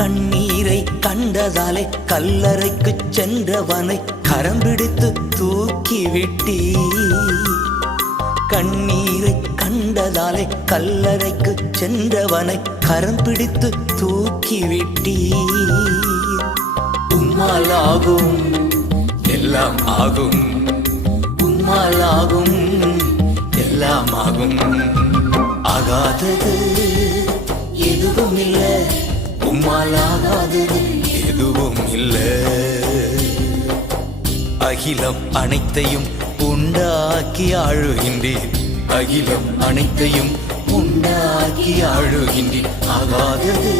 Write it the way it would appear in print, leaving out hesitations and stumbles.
கண்ணீரை கண்டதாலே கல்லறைக்கு சென்றவனை கரம் பிடித்து தூக்கிவிட்டீ. கண்ணீரை கண்டதாலே கல்லறைக்கு சென்றவனை கரம் பிடித்து தூக்கிவிட்டீ. உம்மாலாகும் எல்லாம் ஆகும், உம்மாலாகும் எல்லாம் ஆகும். ஆகாதது எதுவும் இல்லை, உம்மாலாகாதது எதுவும் இல்லை. அகிலம் அனைத்தையும் உண்டாக்கி ஆழுகின்றீர், அகிலம் அனைத்தையும் உண்டாக்கி ஆழுகின்றீர். ஆகாதது